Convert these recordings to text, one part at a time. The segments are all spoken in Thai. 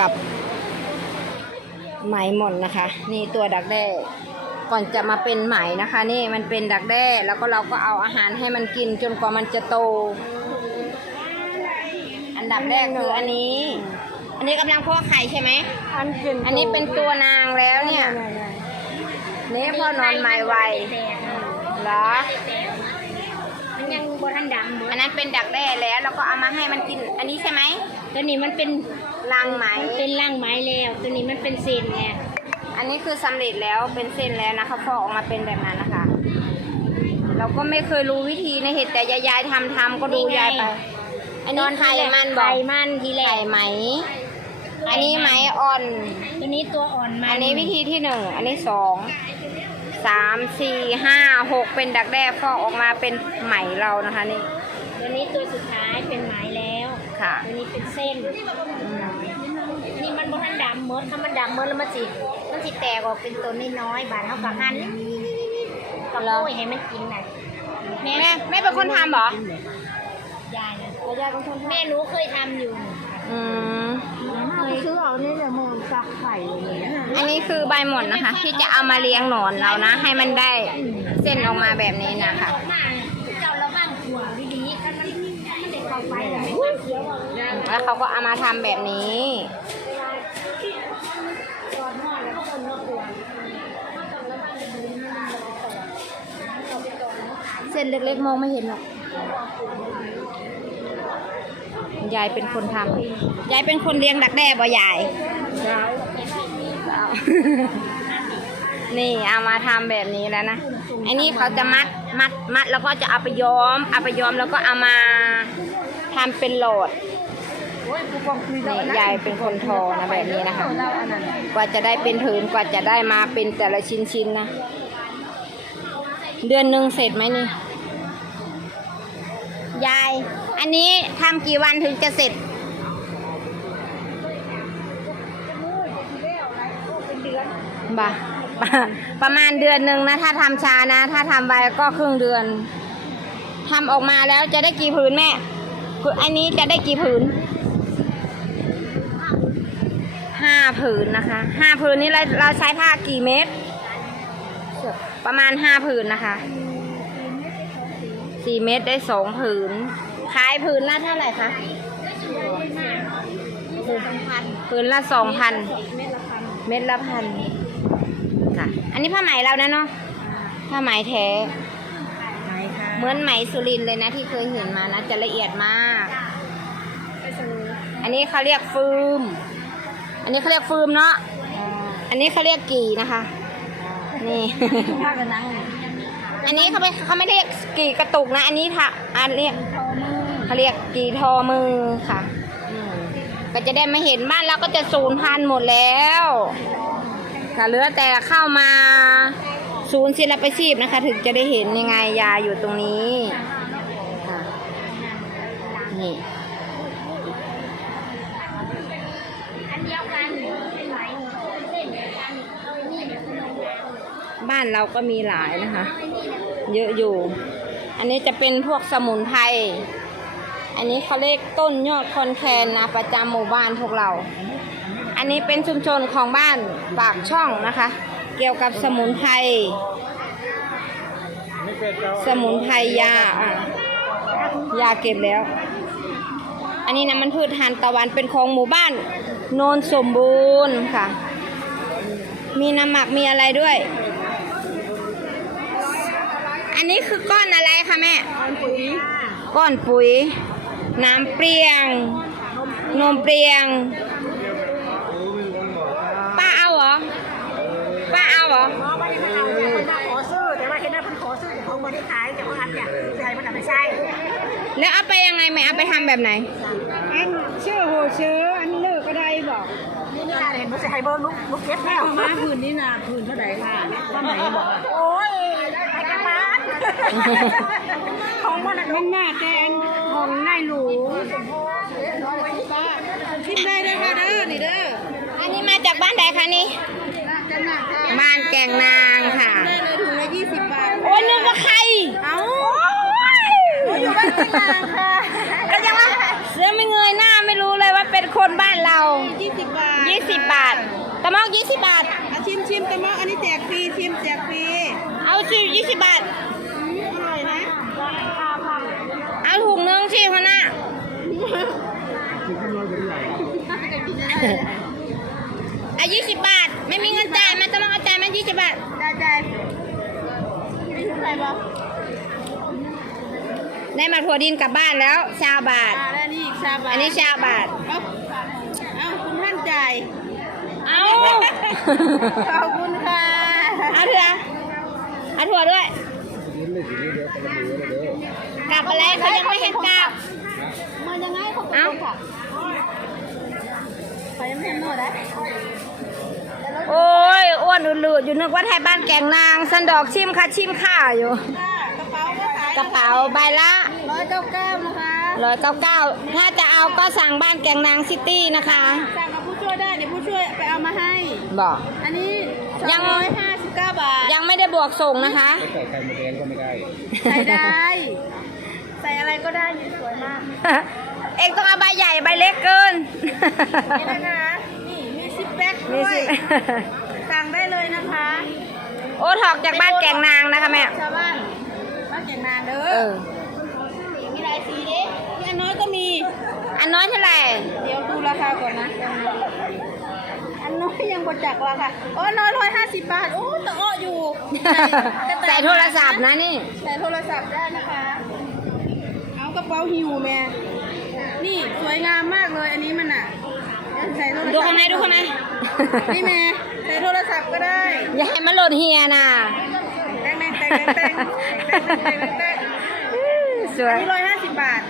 กับไหมหม่อนนะคะ นี่ตัวดักแด้ก่อนจะมาเป็นไหมนะคะ นี่มันเป็นดักแด้แล้วก็เราก็เอาอาหารให้มันกินจนกว่ามันจะโต อันดับแรกคืออันนี้ อันนี้กำลังเพาะไข่ใช่ไหมอันเป็นอันนี้เป็นตัวนางแล้วเนี่ยนี่พ่อนอนไม้ไวเหรอมันยังบทันดำเบิอัดนนั้นเป็นดักแด้แล้ว แล้วก็เอามาให้มันกิน อันนี้ใช่ไหมตัวนี้มันเป็น รังไหม มันเป็นร่างไม้แล้ว ตัวนี้มันเป็นเศษไงอันนี้คือสำเร็จแล้วเป็นเส้นแล้วนะคะพอออกมาเป็นแบบนั้นนะคะ เราก็ไม่เคยรู้วิธีในเหตุแต่ยายๆทำทำก็ดูยายไป อันนี้ไข่มันบอก ไข่มันทีแรไข่กไหม อันนี้ไหมอ่อน ตัวนี้ตัวอ่อนมันอันนี้วิธีที่หนึ่ง อันนี้สอง สาม สี่ ห้า หก เป็นดักแด้ฟอกออกมาเป็นไหมเรานะคะนี่ ตัวนี้ตัวสุดท้ายเป็นไม้แล้ว ค่ะ ตัวนี้เป็นเส้นอืมนี่มันบทันดำ เมิดถ้ามันดำเมิดแล้วมันสิมันสิแตกออกเป็นตัวน้อยๆบาดเท่ากับหั่นกับโอ้ยให้มันกินน่ะแม่แม่เป็นคนทำเหรอยายนะยายเป็นคนแม่หนูเคยทำอยู่อืมเคยซื้อเอานี่แหละมองจับไข่เลยอันนี้คือใบหม่อนนะคะ ที่จะเอามาเลี้ยงหนอนเรานะ ให้มันได้เส้นออกมาแบบนี้นะคะมาเจ้าระวังหัวดีๆถ้ามันถ้ามันเด็กเข้าไปแล้วมันเขียวออกแล้วเขาก็เอามาทำแบบนี้ ตอนนอนแล้วก็คนนอกหัว เส้นเล็กๆ มองไม่เห็นหรอก ยายเป็นคนทำยายเป็นคนเลี้ยงดักแด้บ่ยายเอานี่เอามาทำแบบนี้แล้วนะ อันนี้เขาจะมัดมัดมัดแล้วก็จะเอาไปย้อม เอาไปย้อมแล้วก็เอามาทำเป็นโหลดนี่ยายเป็นคนทอนะแบบนี้นะคะ กว่าจะได้เป็นผืนกว่าจะได้มาเป็นแต่ละชิ้นชิ้นๆนะ เดือนหนึ่งเสร็จไหมนี่ ยาย อันนี้ทำกี่วันถึงจะเสร็จ บ่ะประมาณเดือนหนึ่งนะ ถ้าทำช้านะ ถ้าทำไวก็ครึ่งเดือนทำออกมาแล้วจะได้กี่ผืนแม่ผืนอันนี้จะได้กี่ผืนห้าผืนนะคะห้าผืนนี้เราเราใช้ผ้ากี่เมตร ประมาณห้าผืนนะคะ สี่เมตรได้สองผืน ขายผืนละเท่าไหร่คะผืนละสองพันเม็ดละพันค่ะ อันนี้ผ้าไหมเรานะเนาะผ้าไหมแท้เหมือนไหมสุรินทร์เลยนะที่เคยเห็นมานะจะละเอียดมาก อันนี้เขาเรียกฟืม อันนี้เขาเรียกฟืมเนาะ อันนี้เขาเรียกกี่นะคะ นี่ผ้ากันนัง อันนี้เขาไม่เขาไม่เรียกกี่กระตุกนะ อันนี้ค่ะอันเรียกทอมือเขาเรียกกี่ทอมือค่ะอืมก็จะได้ไม่เห็นบ้านเราก็จะสูญพันธุ์หมดแล้วค่ะเหลือแต่เข้ามาศูนย์ศิลปาชีพนะคะ ถึงจะได้เห็นยังไงยาอยู่ตรงนี้ค่ะนี่ อันเดียวกันเป็นไหมเป็นเส้นเดียวกันเอาไอ้นี่เนี่ยเป็นโรงงาน บ้านเราก็มีหลายนะคะ เยอะอยู่ อันนี้จะเป็นพวกสมุนไพร อันนี้เขาเรียกต้นยอดคอนแคนนะประจำหมู่บ้านพวกเรา อันนี้เป็นชุมชนของบ้านปากช่องนะคะ เกี่ยวกับสมุนไพร สมุนไพรยาอะยาเก็บแล้ว อันนี้นะมันพืชทานตะวันเป็นของหมู่บ้าน โนนสมบูรณ์ค่ะ มีน้ำหมักมีอะไรด้วย อันนี้คือก้อนอะไรคะแม่ ก้อนปุ๋ย น้ำเปรี้ยง นมเปรี้ยง ป้าเอาเหรอ ป้าเอาเหรอ อ๋อไม่ได้เอาแต่คนมาขอซื้อ แต่ว่าเห็นว่าเพิ่นขอซื้อแต่เขาไม่ได้ขายแต่ว่าอันเนี่ยใช่มันไม่ใช่แล้วเอาไปยังไงแม่เอาไปทำแบบไหน อันเชื่อโหเชื้ออันเลิกก็ได้บอกนี่นี่เห็นมันจะให้เบอร์ลูกลูกเก็บแล้วเอามาพื้นนี่นะพื้นเท่าไหร่ค่ะป้าไหมบอกว่าโอ้ยไปกันบ้าน ของมันมันหน้าแต่อันของนายหลูทิมได้เด้อค่ะเด้อนี่เด้ออันนี้มาจากบ้านใดคะนี่กันหนักค่ะบ้านแกงนางค่ะได้เลยถุงละยี่สิบบาทโอ้ยนึกว่าใครเอ้าอยู่บ้านแกงนางค่ะก็ยังว่าเสือไม่เงยหน้าไม่รู้เลยว่าเป็นคนบ้านเรายี่สิบบาทะมอกยี่สิบบาทอาชิมชิมตะมอกอันนี้แจกฟรีชิมแจกฟรีเอาสิยี่สิบบาท อร่อยนะ เอาถุงนึงสิหัวหน้า อะยี่สิบบาท ไม่มีเงินจ่ายมันจะมาเอาจ่ายมันยี่สิบบาทได้ใจไม่รู้ใครบอกได้มาถั่วดินกลับบ้านแล้ว ชาวบาทอ่าแล้วนี่อีกชาบาทอันนี้ชาวบาท เอ้าเอ้าคุณท่านจ่ายเอาขอบคุณค่ะเอาเถอะเอาถั่วด้วย กลับอะไรเขายังไม่เห็นกลับมายังไง เขาเอ้าค่ะไปยังไม่เห็นหน่อยนะโอ้ยอ้วนอืดๆอยู่นึกว่าไทยบ้านแกงนางสันดอกชิมค่ะชิมข้าวอยู่ค่ะกระเป๋าก็ขายกระเป๋าใบละร้อยเก้าเก้านะคะร้อยเก้าเก้าถ้าจะเอาก็สั่งบ้านแกงนางซิตี้นะคะ สั่งกับผู้ช่วยได้เดี๋ยวผู้ช่วยไปเอามาให้บอกอันนี้ยังร้อยห้าสิบเก้าบาท ยังไม่ได้บวกส่งนะคะใส่ไข่มดแดงก็ไม่ได้ ใส่ได้ ใส่อะไรก็ได้นี่สวยมาก เองต้องเอาใบใหญ่ใบเล็กเกิน นี่นะคะนี่มีซิปแบ็คมีด้วยสิ สั่งได้เลยนะคะโอ้ถอกจากบ้านแกงนางนะคะแม่ ชาวบ้านบ้านเก่งนางเด้เอออ มีหลายสีเด้ที่อันน้อยก็มี อันน้อยเท่าไหร่ เดี๋ยวดูราคาก่อนนะ อันน้อยยังบดจักราคาโอ้น้อยร้อยห้าสิบบาท โอ้ตะอ้ออยู่ใส่โทรศัพท์นะนี่ ใส่โทรศัพท์ได้นะคะ เอากระเป๋าหิวแม่ นี่สวยงามมากเลยอันนี้มันอะเดี๋ยวใส่โทรศัพท์ดูข้างในดูข้างในนี่แม่ใส่โทรศัพท์ก็ได้ อย่าให้มันหล่นเฮียน่ะแตงแตงแตงแตงแตงแตงแตงสวอันยนี้ร้อยห้าสิบบาท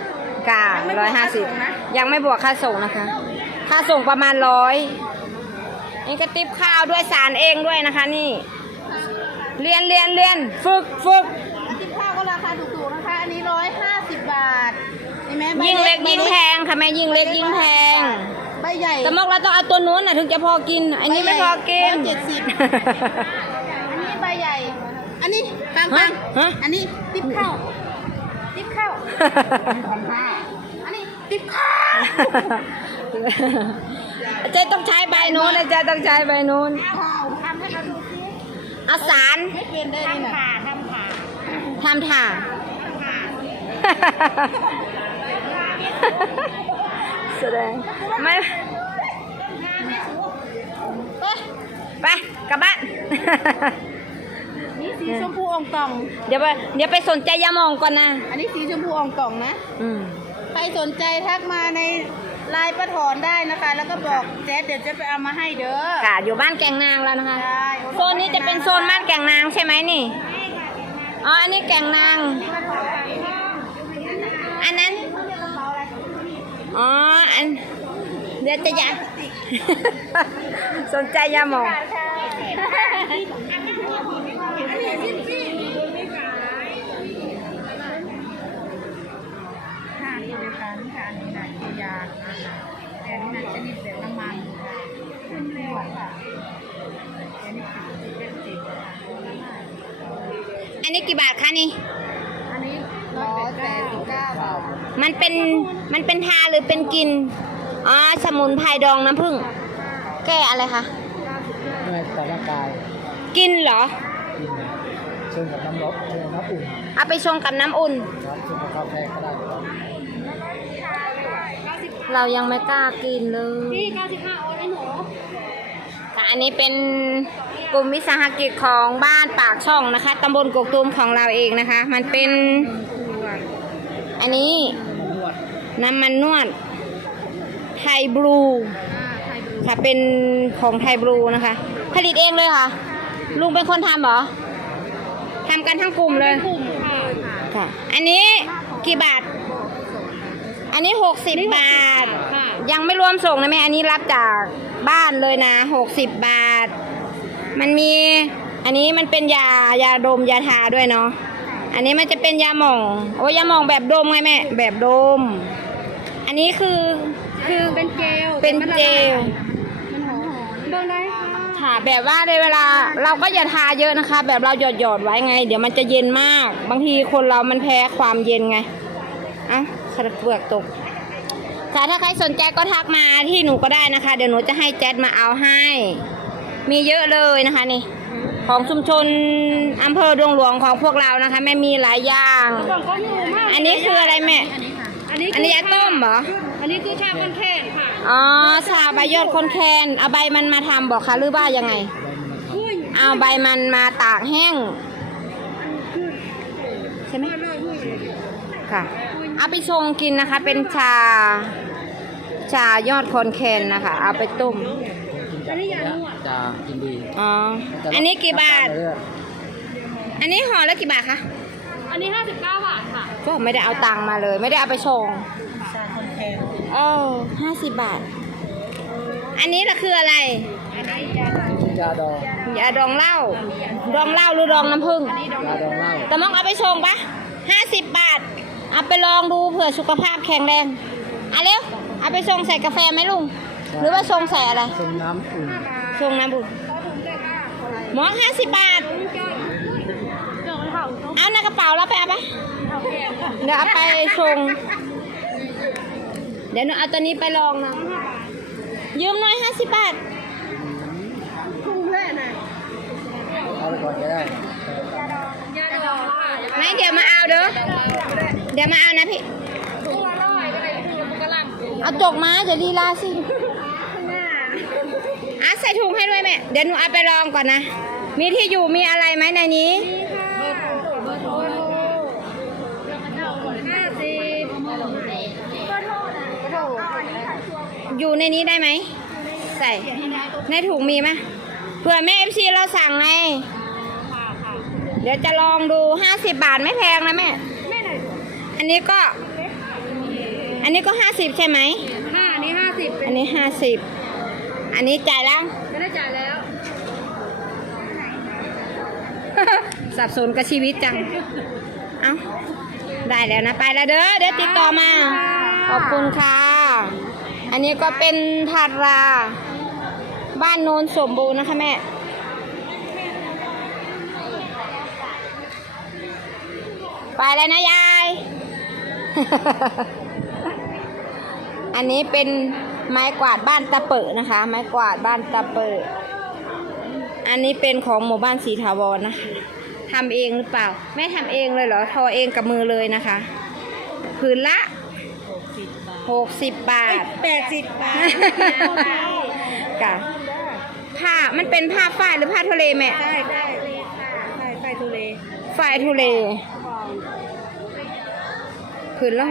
ค่ะยังไม่บร้วอยกห้าค่าสิส่บงนะยังไม่บวกค่าส่งนะคะ ค่าส่งประมาณร้อยนี่กระติบข้าวด้วยสารเองด้วยนะคะนี่ เรียนเรียนเรียนฝึกฝึก ใบยิ่งเล็กใบยิ่งแพงค่ะแม่ยิ่งเล็กยิ่งแพงใบใหญ่แต่มอกเราต้องเอาตัวนู้นน่ะถึงจะพอกิน อันนี้ไม่พอกินร้อยเจ็ดสิบอันนี้ใบใหญ่ อันนี้ฟังฮะฟังฮะอันนี้ทิปข้าวทิปข้าวอันนี้ทิปข้าวเจ๊ต้องใช้ใบนู้นเลยเจ๊ต้องใช้ใบนู้นข้าวทำให้เราดูสิเอาสารไม่เป็นได้นี่นะทำถ่า แสดงไม่เอ้ยไปกลับบ้าน นี่สีชมพูอ่องต่อง เดี๋ยวไปเดี๋ยวไปสนใจยาหมองก่อนนะ อันนี้สีชมพูอ่องต่องนะ อืม ใครสนใจทักมาในไลน์ป้าถอนได้นะคะ แล้วก็บอกแจ๊ดเดี๋ยวจะไปเอามาให้เด้อ ค่ะ อยู่บ้านแกงนางแล้วนะคะได้โซนนี้จะเป็นโซนบ้านแกงนางใช่ไหมนี่ อ๋อ อันนี้แกงนาง อันนั้น อ๋อ อันเดี๋ยวจะยาสนใจยาหมองค่ะนี่นะคะนี่ค่ะอันนี้นะยาแต่นี่นะชนิดแบบน้ำมันขึ้นเร็วค่ะอันนี้กี่บาทคะนี่ อันนี้ร้อยแปดสิบเก้าบาท มันเป็นมันเป็นทาหรือเป็นกิน อ๋อ สมุนไพรดองน้ำผึ้ง แก้อะไรคะไม่ต่อร่างกายกินเหรอ กินเชิญกับน้ำร้อนเชิญกับน้ำอุ่นเอาไปชงกับน้ำอุ่น ครับเชิญกับกาแฟก็ได้ครับเรายังไม่กล้ากินเลย พี่เก้าสิบห้าโอนให้หนูค่ะอันนี้เป็นกลุ่มวิสาหกิจของบ้านปากช่องนะคะ ตำบลกกตูมของเราเองนะคะ มันเป็น อันนี้ น้ำมันนวดไทยบลูอ่าไทยดูค่ะเป็นของไทยบลูนะคะ ผลิตเองเลยค่ะ ลุงเป็นคนทำเหรอทำกันทั้งกลุ่มเลยกลุ่มค่ะค่ะ อันนี้กี่บาท อันนี้หกสิบบาทค่ะยังไม่รวมส่งนะแม่ อันนี้รับจากบ้านเลยนะหกสิบบาท มันมี อันนี้มันเป็นยายาดมยาทาด้วยเนาะ อันนี้มันจะเป็นยาหม่อง โอ้ยยาหม่องแบบดมไงแม่ แบบดมอั นนี้คือคือเป็นเจลเป็นเจลมันหอมหอมเบิ่งได้ค่ะค่ะแบบว่าในเวลาเราก็อย่าทาเยอะนะคะ แบบเราหยอดหยอดๆไว้ไง เดี๋ยวมันจะเย็นมาก บางทีคนเรามันแพ้ความเย็นไงอะขระเปลือกตกค่ะถ้าใครสนใจก็ทักมาที่หนูก็ได้นะคะ เดี๋ยวหนูจะให้แจ๊ดมาเอาให้ มีเยอะเลยนะคะนี่ ของชุมชนอำเภอดวงหลวงของพวกเรานะคะแม่มีหลายอย่างก็อยู่มากอันนี้คืออะไรแม่ อันนี้ค่ะ อันนี้ยาต้มเหรอ อันนี้คือชาคนแค่ค่ะอ๋อชาใบยอดคนแคนเอาใบมันมาทำบอกคะหรือว่ายังไงเอาใบมันมาตากแห้ง ใช่ไหมค่ะ เอาไปชงกินนะคะ เป็นชา ชายอดคนแคนนะคะ เอาไปต้ม อันนี้ยานวดจะกินดีอ๋อ อันนี้กี่บาทเลือดอันนี้ห่อแล้วกี่บาทคะอั นนี้ 59 บาทค่ะ ก็ไม่ได้เอาตังค์มาเลย ไม่ได้เอาไปชงชาคนแค่เออห้าสิบบาท อันนี้ละคืออะไร อันนี้ยายาดองยาดองเหล้าดองเหล้าหรือดองน้ำผึ้งยาดองเหล้าแต่มองเอาไปชงปะห้าสิบบาท เอาไปลองดูเผื่อสุขภาพแข็งแรงเอาเร็วเอาไปชงใส่กาแฟไหมลุง หรือว่าชงใส่อะไรซึ่งน้ำอุ่นชงน้ำบุญหมองห้าสิบบาท เอาในกระเป๋าแล้วไปเอาปะเดี๋ยวเอาไปชง เดี๋ยวหนูเอาตัวนี้ไปลองนะยืมหน่อยห้าสิบบาทเอาไปก่อนก็ได้ยาดองค่ะไม่เดี๋ยวมาเอาเด้อเดี๋ยวมาเอานะพี่ตัวร้อยก็ได้คือมันกำลังเอาจกมาจะลีลาสิอะใส่ถุงให้ด้วยแม่เดี๋ยวหนูเอาไปลองก่อนนะ มีที่อยู่มีอะไรไหมในนี้ ห้าสิบ อยู่ในนี้ได้ไหม ใส่ในถุงมีไหมเผื่อแม่เอฟซีเราสั่งไง เดี๋ยวจะลองดูห้าสิบบาทไม่แพงนะแม่ อันนี้ก็ อันนี้ก็ห้าสิบใช่ไหมห้าอันนี้ห้าสิบอันนี้ห้าสิบอันนี้จ่ายแล้วไม่ได้จ่ายแล้ว สับสนกับชีวิตจัง เอ้า ได้แล้วนะ ไปแล้วเด้อ เดี๋ยวติดต่อมา ขอบคุณค่ะ อันนี้ก็เป็นทารา บ้านโนนสมบูรณ์นะคะแม่ ไปแล้วนะยาย อันนี้เป็นไม้กวาดบ้านตะเปิดนะคะ ไม้กวาดบ้านตะเปิด อันนี้เป็นของหมู่บ้านสีถาวรนะคะทำเองหรือเปล่าไม่ทำเองเลยเหรอ ทอเองกับมือเลยนะคะผืนละ หกสิบบาทแปดสิบบาทค่ะผ้ามันเป็นผ้าฝ้ายหรือผ้าทะเลแม่ใช่ใช่ใช่ใช่ทุเรฝ้ายทุเลผืนละ